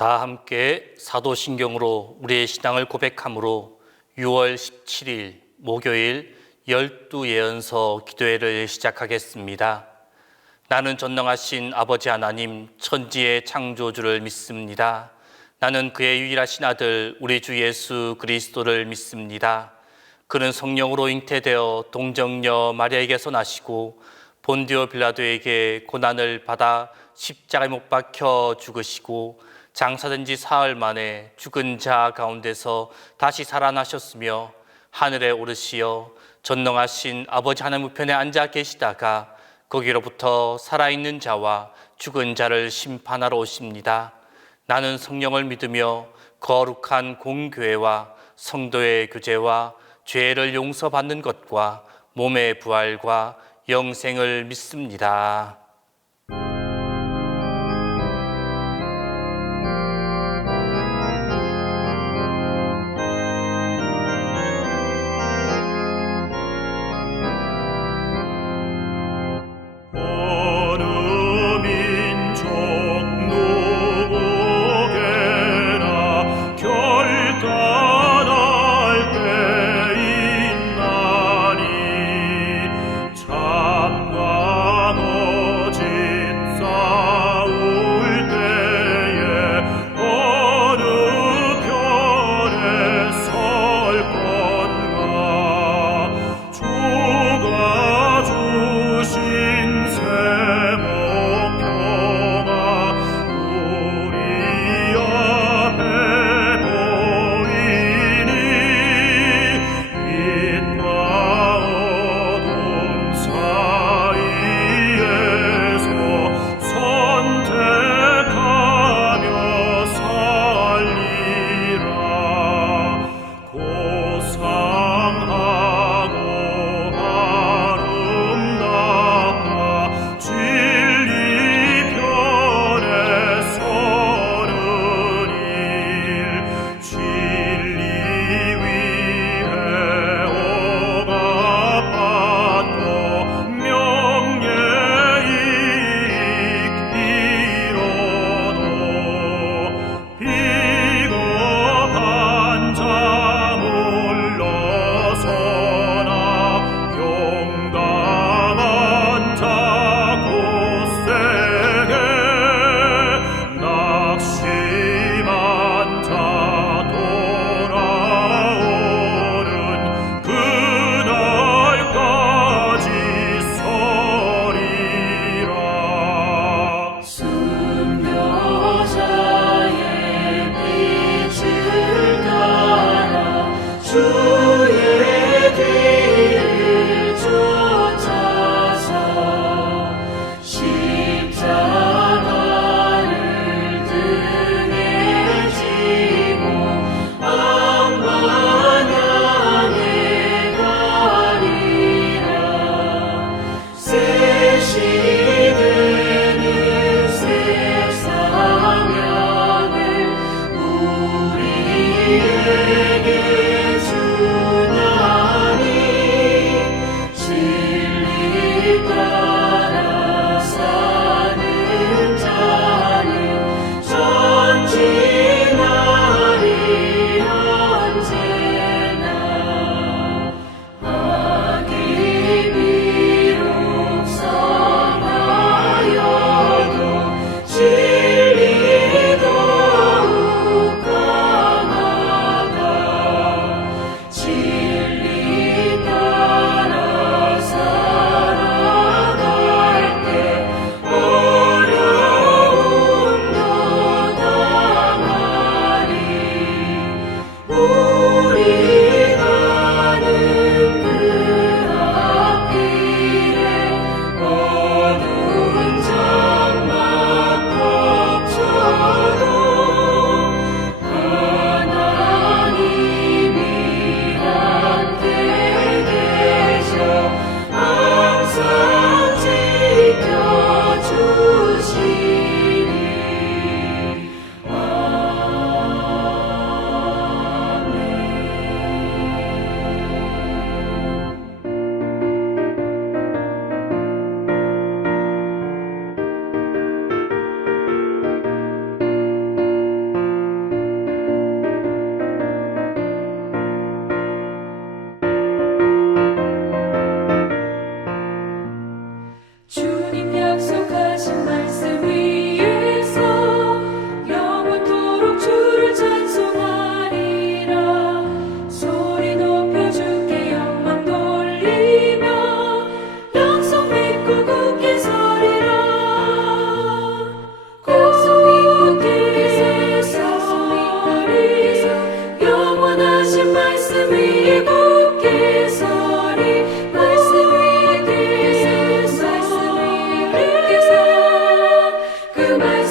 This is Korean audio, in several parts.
다 함께 사도신경으로 우리의 신앙을 고백함으로 6월 17일 목요일 12예언서 기도회를 시작하겠습니다. 나는 전능하신 아버지 하나님 천지의 창조주를 믿습니다. 나는 그의 유일하신 아들 우리 주 예수 그리스도를 믿습니다. 그는 성령으로 잉태되어 동정녀 마리아에게서 나시고 본디오 빌라도에게 고난을 받아 십자가에 못 박혀 죽으시고 장사된 지 사흘 만에 죽은 자 가운데서 다시 살아나셨으며 하늘에 오르시어 전능하신 아버지 하나님 우편에 앉아 계시다가 거기로부터 살아있는 자와 죽은 자를 심판하러 오십니다. 나는 성령을 믿으며 거룩한 공교회와 성도의 교제와 죄를 용서받는 것과 몸의 부활과 영생을 믿습니다. 우리에게 주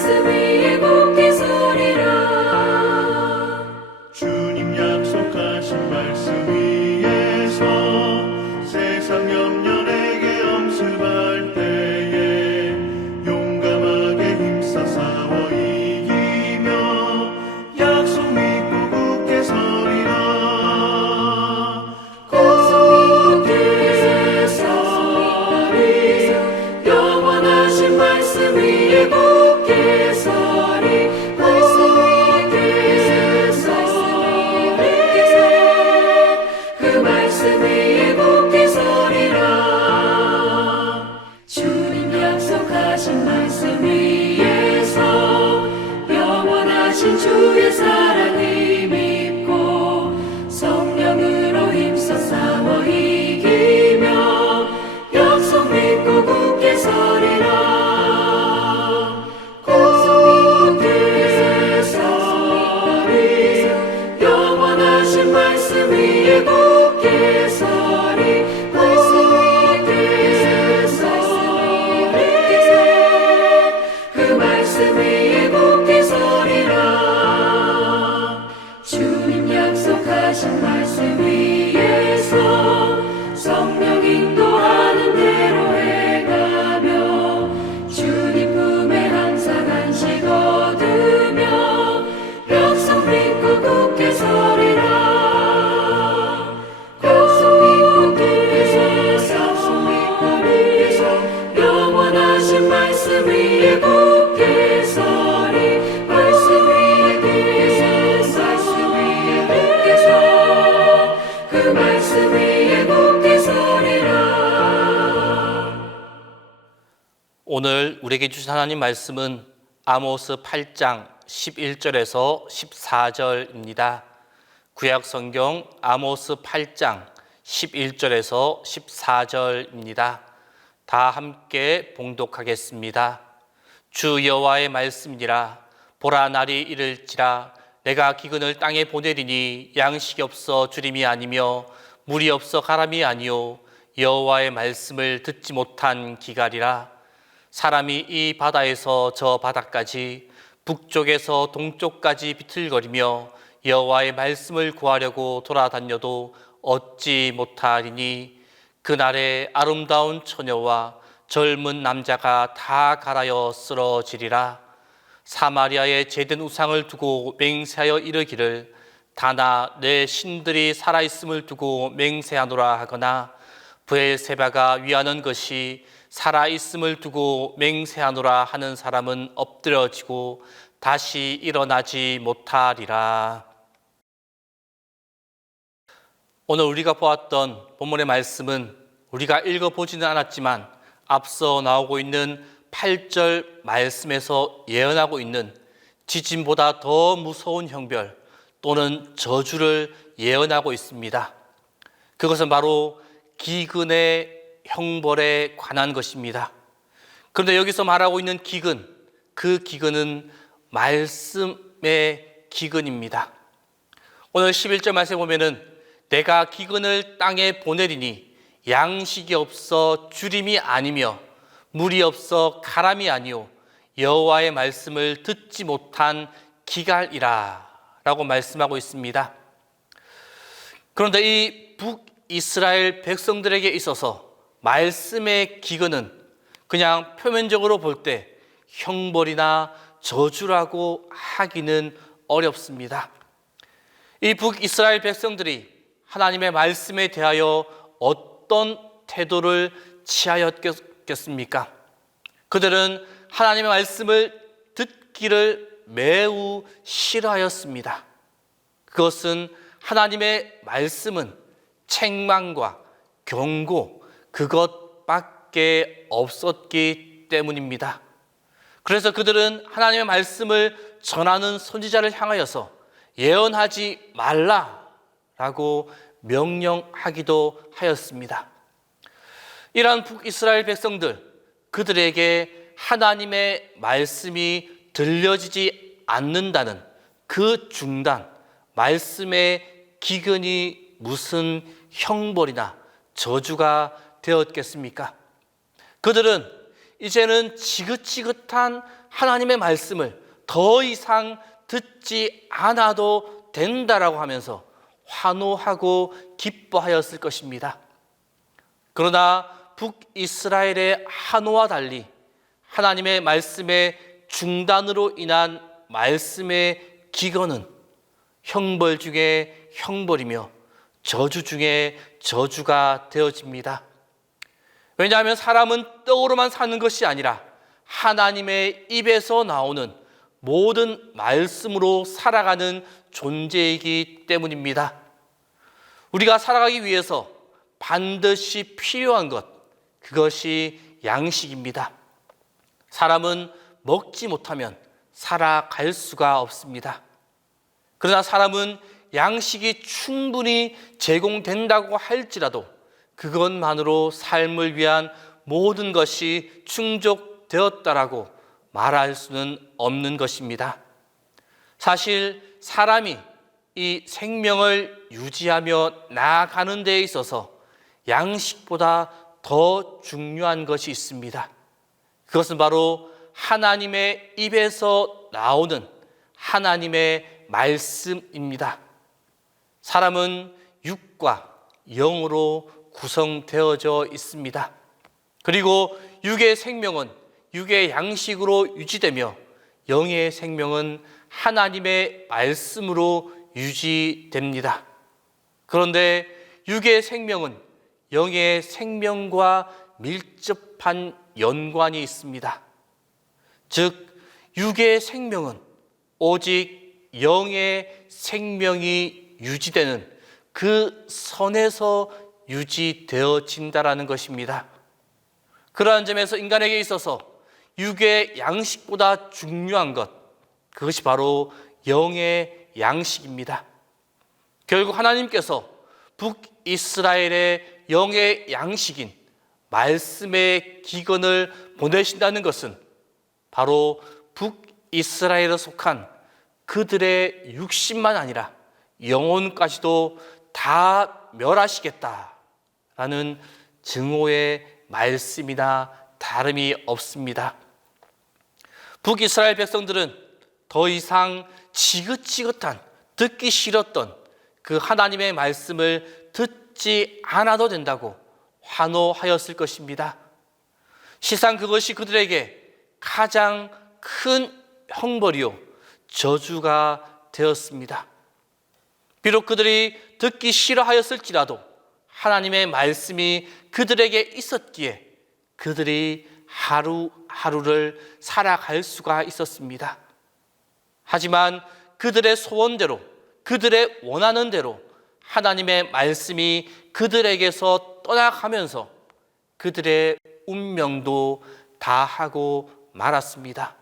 말씀 위에 굳게 서리라. 주님 약속하신 말씀 위에서 세상 염려 내게 엄습할 때에 용감하게 힘써 싸워 이기며 약속 믿고 굳게 서리라. 굳게 서리. 영원하신 말씀 위에 굳게 서리. 그 말씀 위에 굳게 서리라. 주님 약속하신 말씀 위에서 영원하신 주의 사랑을 믿고 성령으로 힘써 싸워 이기며 약속 믿고 굳게 서리라. 굳게 서리. 영원하신 말씀 위에 굳게 서리. 굳게 서리. 그 말씀 위에 굳게 서리라. 주님 약속하신 말씀 위에서 성령 인도하는 대로 행하며 주님 품에 항상 안식 얻으며 약속 믿고 굳게 서리라. 약속 믿고 굳게 서리. 영원하신 말씀 위에 굳게 서리. 말씀 위에 굳게 서. 그 말씀 위에 굳게 서리라. 오늘 우리에게 주신 하나님 말씀은 아모스 8장 11절에서 14절입니다. 구약 성경 아모스 8장 11절에서 14절입니다. 다 함께 봉독하겠습니다. 주 여호와의 말씀이니라. 보라, 날이 이를지라. 내가 기근을 땅에 보내리니 양식이 없어 주림이 아니며 물이 없어 가람이 아니요 여호와의 말씀을 듣지 못한 기갈이라. 사람이 이 바다에서 저 바다까지 북쪽에서 동쪽까지 비틀거리며 여호와의 말씀을 구하려고 돌아다녀도 얻지 못하리니 그날에 아름다운 처녀와 젊은 남자가 다 갈아여 쓰러지리라. 사마리아에 제된 우상을 두고 맹세하여 이르기를 다나 내 신들이 살아있음을 두고 맹세하노라 하거나 브엘세바가 위하는 것이 살아있음을 두고 맹세하노라 하는 사람은 엎드려지고 다시 일어나지 못하리라. 오늘 우리가 보았던 본문의 말씀은 우리가 읽어보지는 않았지만 앞서 나오고 있는 8절 말씀에서 예언하고 있는 지진보다 더 무서운 형벌 또는 저주를 예언하고 있습니다. 그것은 바로 기근의 형벌에 관한 것입니다. 그런데 여기서 말하고 있는 기근, 그 기근은 말씀의 기근입니다. 오늘 11절 말씀에 보면은 내가 기근을 땅에 보내리니 양식이 없어 주림이 아니며 물이 없어 가람이 아니요 여호와의 말씀을 듣지 못한 기갈이라 라고 말씀하고 있습니다. 그런데 이 북이스라엘 백성들에게 있어서 말씀의 기근은 그냥 표면적으로 볼 때 형벌이나 저주라고 하기는 어렵습니다. 이 북이스라엘 백성들이 하나님의 말씀에 대하여 어떤 태도를 취하였겠습니까? 그들은 하나님의 말씀을 듣기를 매우 싫어하였습니다. 그것은 하나님의 말씀은 책망과 경고 그것밖에 없었기 때문입니다. 그래서 그들은 하나님의 말씀을 전하는 선지자를 향하여서 예언하지 말라라고 명령하기도 하였습니다. 이러한 북이스라엘 백성들, 그들에게 하나님의 말씀이 들려지지 않는다는 그 중단, 말씀의 기근이 무슨 형벌이나 저주가 되었겠습니까? 그들은 이제는 지긋지긋한 하나님의 말씀을 더 이상 듣지 않아도 된다라고 하면서 환호하고 기뻐하였을 것입니다. 그러나 북이스라엘의 한호와 달리 하나님의 말씀의 중단으로 인한 말씀의 기근은 형벌 중에 형벌이며 저주 중에 저주가 되어집니다. 왜냐하면 사람은 떡으로만 사는 것이 아니라 하나님의 입에서 나오는 모든 말씀으로 살아가는 존재이기 때문입니다. 우리가 살아가기 위해서 반드시 필요한 것, 그것이 양식입니다. 사람은 먹지 못하면 살아갈 수가 없습니다. 그러나 사람은 양식이 충분히 제공된다고 할지라도 그것만으로 삶을 위한 모든 것이 충족되었다라고 말할 수는 없는 것입니다. 사실 사람이 이 생명을 유지하며 나아가는 데에 있어서 양식보다 더 중요한 것이 있습니다. 그것은 바로 하나님의 입에서 나오는 하나님의 말씀입니다. 사람은 육과 영으로 구성되어져 있습니다. 그리고 육의 생명은 육의 양식으로 유지되며 영의 생명은 하나님의 말씀으로 유지됩니다. 그런데 육의 생명은 영의 생명과 밀접한 연관이 있습니다. 즉, 육의 생명은 오직 영의 생명이 유지되는 그 선에서 유지되어진다라는 것입니다. 그러한 점에서 인간에게 있어서 육의 양식보다 중요한 것, 그것이 바로 영의 양식입니다. 결국 하나님께서 북이스라엘의 영의 양식인 말씀의 기근을 보내신다는 것은 바로 북이스라엘에 속한 그들의 육신만 아니라 영혼까지도 다 멸하시겠다라는 증오의 말씀이나 다름이 없습니다. 북이스라엘 백성들은 더 이상 지긋지긋한 듣기 싫었던 그 하나님의 말씀을 듣지 않아도 된다고 환호하였을 것입니다. 실상 그것이 그들에게 가장 큰 형벌이요 저주가 되었습니다. 비록 그들이 듣기 싫어하였을지라도 하나님의 말씀이 그들에게 있었기에 그들이 하루하루를 살아갈 수가 있었습니다. 하지만 그들의 소원대로, 그들의 원하는 대로 하나님의 말씀이 그들에게서 떠나가면서 그들의 운명도 다하고 말았습니다.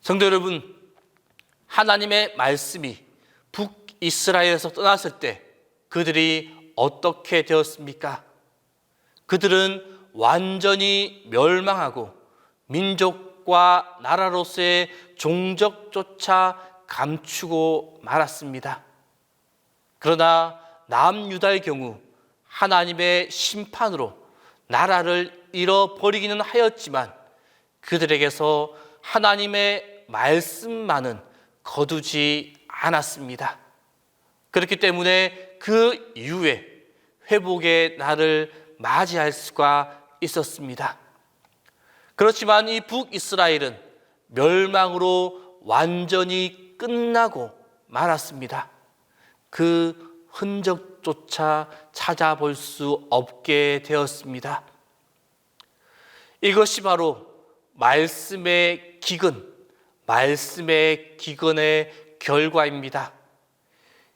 성도 여러분, 하나님의 말씀이 북이스라엘에서 떠났을 때 그들이 어떻게 되었습니까? 그들은 완전히 멸망하고 민족과 나라로서의 종적조차 감추고 말았습니다. 그러나 남유다의 경우 하나님의 심판으로 나라를 잃어버리기는 하였지만 그들에게서 하나님의 말씀만은 거두지 않았습니다. 그렇기 때문에 그 이후에 회복의 날을 맞이할 수가 있었습니다. 그렇지만 이 북이스라엘은 멸망으로 완전히 끝나고 말았습니다. 그 흔적조차 찾아볼 수 없게 되었습니다. 이것이 바로 말씀의 기근, 말씀의 기근의 결과입니다.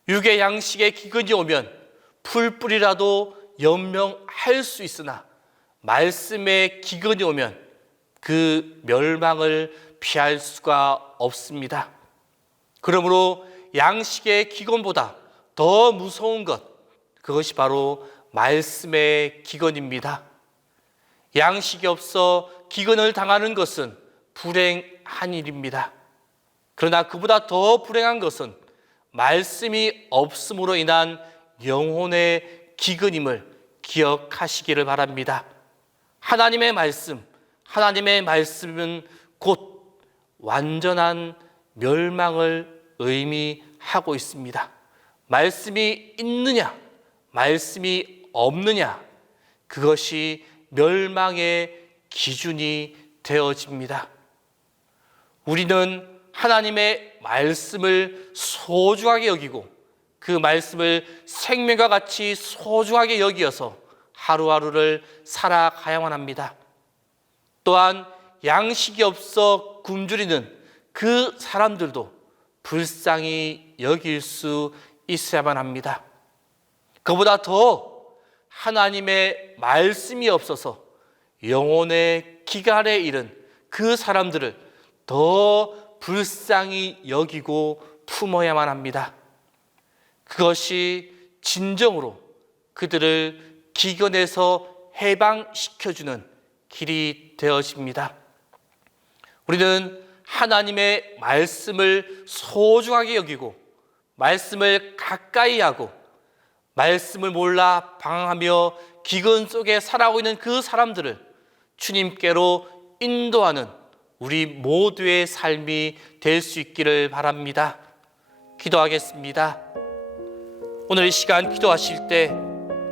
육의 양식의 기근이 오면 풀뿌리라도 연명할 수 있으나 말씀의 기근이 오면 그 멸망을 피할 수가 없습니다. 그러므로 양식의 기근보다 더 무서운 것, 그것이 바로 말씀의 기근입니다. 양식이 없어 기근을 당하는 것은 불행한 일입니다. 그러나 그보다 더 불행한 것은 말씀이 없음으로 인한 영혼의 기근임을 기억하시기를 바랍니다. 하나님의 말씀, 하나님의 말씀은 곧 완전한 멸망을 의미하고 있습니다. 말씀이 있느냐, 말씀이 없느냐, 그것이 멸망의 기준이 되어집니다. 우리는 하나님의 말씀을 소중하게 여기고 그 말씀을 생명과 같이 소중하게 여기어서 하루하루를 살아가야만 합니다. 또한 양식이 없어 굶주리는 그 사람들도 불쌍히 여길 수 있어야만 합니다. 그보다 더 하나님의 말씀이 없어서 영혼의 기갈에 이른 그 사람들을 더 불쌍히 여기고 품어야만 합니다. 그것이 진정으로 그들을 기근에서 해방시켜주는 길이 되어집니다. 우리는 하나님의 말씀을 소중하게 여기고 말씀을 가까이 하고 말씀을 몰라 방황하며 기근 속에 살아가고 있는 그 사람들을 주님께로 인도하는 우리 모두의 삶이 될 수 있기를 바랍니다. 기도하겠습니다. 오늘 이 시간 기도하실 때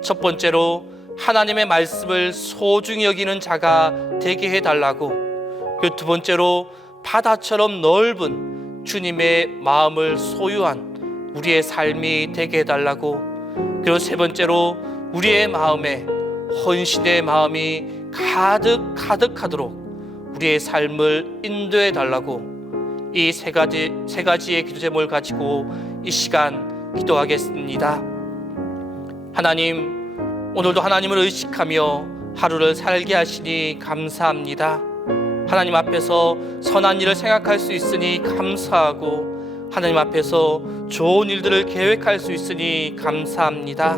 첫 번째로 하나님의 말씀을 소중히 여기는 자가 되게 해달라고, 그리고 두 번째로 바다처럼 넓은 주님의 마음을 소유한 우리의 삶이 되게 해달라고, 그리고 세 번째로 우리의 마음에 헌신의 마음이 가득하도록 우리의 삶을 인도해 달라고, 이 세 가지의 기도 제목을 가지고 이 시간 기도하겠습니다. 하나님, 오늘도 하나님을 의식하며 하루를 살게 하시니 감사합니다. 하나님 앞에서 선한 일을 생각할 수 있으니 감사하고 하나님 앞에서 좋은 일들을 계획할 수 있으니 감사합니다.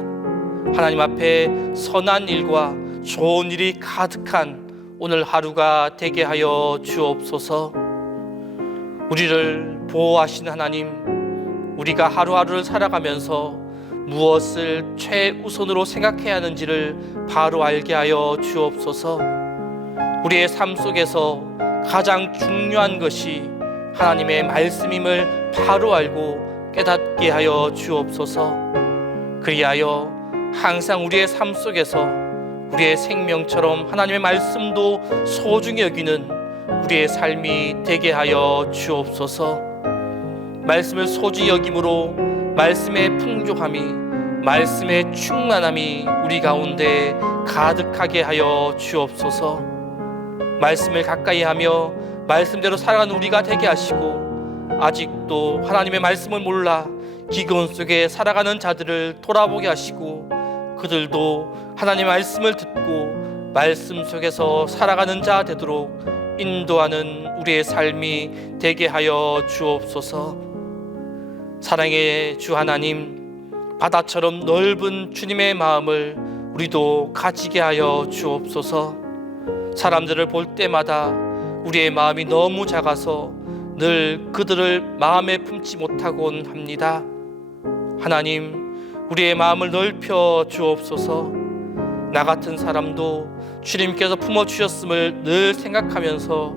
하나님 앞에 선한 일과 좋은 일이 가득한 오늘 하루가 되게 하여 주옵소서. 우리를 보호하시는 하나님, 우리가 하루하루를 살아가면서 무엇을 최우선으로 생각해야 하는지를 바로 알게 하여 주옵소서. 우리의 삶 속에서 가장 중요한 것이 하나님의 말씀임을 바로 알고 깨닫게 하여 주옵소서. 그리하여 항상 우리의 삶 속에서 우리의 생명처럼 하나님의 말씀도 소중히 여기는 우리의 삶이 되게 하여 주옵소서. 말씀을 소중히 여김으로 말씀의 풍족함이, 말씀의 충만함이 우리 가운데 가득하게 하여 주옵소서. 말씀을 가까이 하며 말씀대로 살아가는 우리가 되게 하시고, 아직도 하나님의 말씀을 몰라 기근 속에 살아가는 자들을 돌아보게 하시고, 그들도 하나님의 말씀을 듣고 말씀 속에서 살아가는 자 되도록 인도하는 우리의 삶이 되게 하여 주옵소서. 사랑의 주 하나님, 바다처럼 넓은 주님의 마음을 우리도 가지게 하여 주옵소서. 사람들을 볼 때마다 우리의 마음이 너무 작아서 늘 그들을 마음에 품지 못하곤 합니다. 하나님, 우리의 마음을 넓혀 주옵소서. 나 같은 사람도 주님께서 품어주셨음을 늘 생각하면서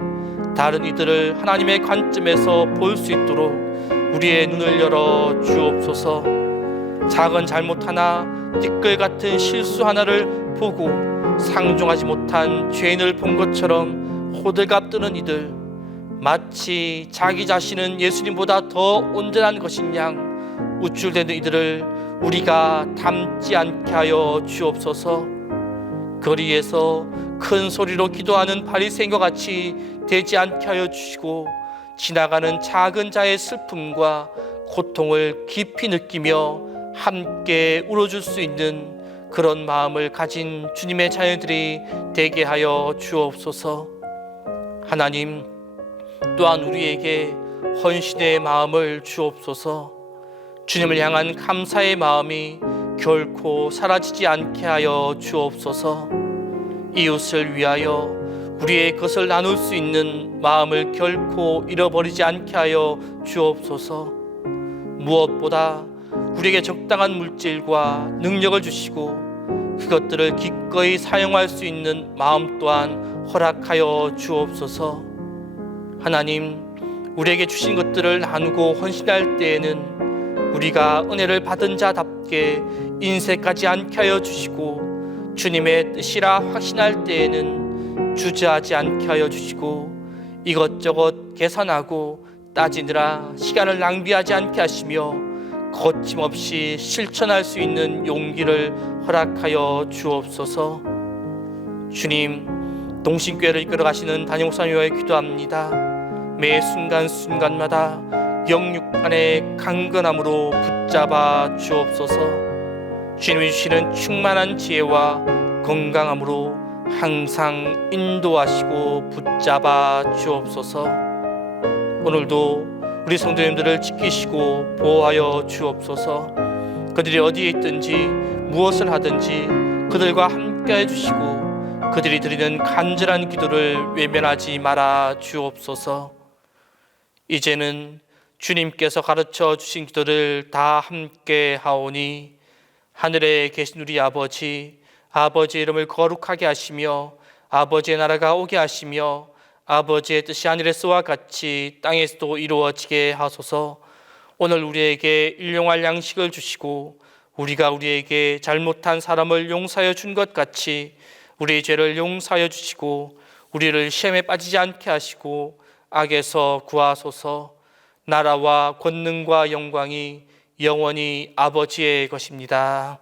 다른 이들을 하나님의 관점에서 볼 수 있도록 우리의 눈을 열어 주옵소서. 작은 잘못 하나, 티끌 같은 실수 하나를 보고 상종하지 못한 죄인을 본 것처럼 호들갑 뜨는 이들, 마치 자기 자신은 예수님보다 더 온전한 것인 양 우쭐대는 이들을 우리가 닮지 않게 하여 주옵소서. 거리에서 큰 소리로 기도하는 바리새인과 같이 되지 않게 하여 주시고, 지나가는 작은 자의 슬픔과 고통을 깊이 느끼며 함께 울어줄 수 있는 그런 마음을 가진 주님의 자녀들이 되게 하여 주옵소서. 하나님, 또한 우리에게 헌신의 마음을 주옵소서. 주님을 향한 감사의 마음이 결코 사라지지 않게 하여 주옵소서. 이웃을 위하여 우리의 것을 나눌 수 있는 마음을 결코 잃어버리지 않게 하여 주옵소서. 무엇보다 우리에게 적당한 물질과 능력을 주시고 그것들을 기꺼이 사용할 수 있는 마음 또한 허락하여 주옵소서. 하나님, 우리에게 주신 것들을 나누고 헌신할 때에는 우리가 은혜를 받은 자답게 인색하지 않게 하여 주시고, 주님의 뜻이라 확신할 때에는 주저하지 않게 하여 주시고, 이것저것 계산하고 따지느라 시간을 낭비하지 않게 하시며 거침없이 실천할 수 있는 용기를 허락하여 주옵소서. 주님, 동신교회를 이끌어 가시는 담임 목사님을 위하여 기도합니다. 매 순간순간마다 영육간의 강건함으로 붙잡아 주옵소서. 주님이 주시는 충만한 지혜와 건강함으로 항상 인도하시고 붙잡아 주옵소서. 오늘도 우리 성도님들을 지키시고 보호하여 주옵소서. 그들이 어디에 있든지 무엇을 하든지 그들과 함께 해주시고 그들이 드리는 간절한 기도를 외면하지 말아 주옵소서. 이제는 주님께서 가르쳐 주신 기도를 다 함께 하오니, 하늘에 계신 우리 아버지, 아버지의 이름을 거룩하게 하시며 아버지의 나라가 오게 하시며 아버지의 뜻이 하늘에서와 같이 땅에서도 이루어지게 하소서. 오늘 우리에게 일용할 양식을 주시고 우리가 우리에게 잘못한 사람을 용서하여 준 것 같이 우리의 죄를 용서하여 주시고 우리를 시험에 빠지지 않게 하시고 악에서 구하소서. 나라와 권능과 영광이 영원히 아버지의 것입니다.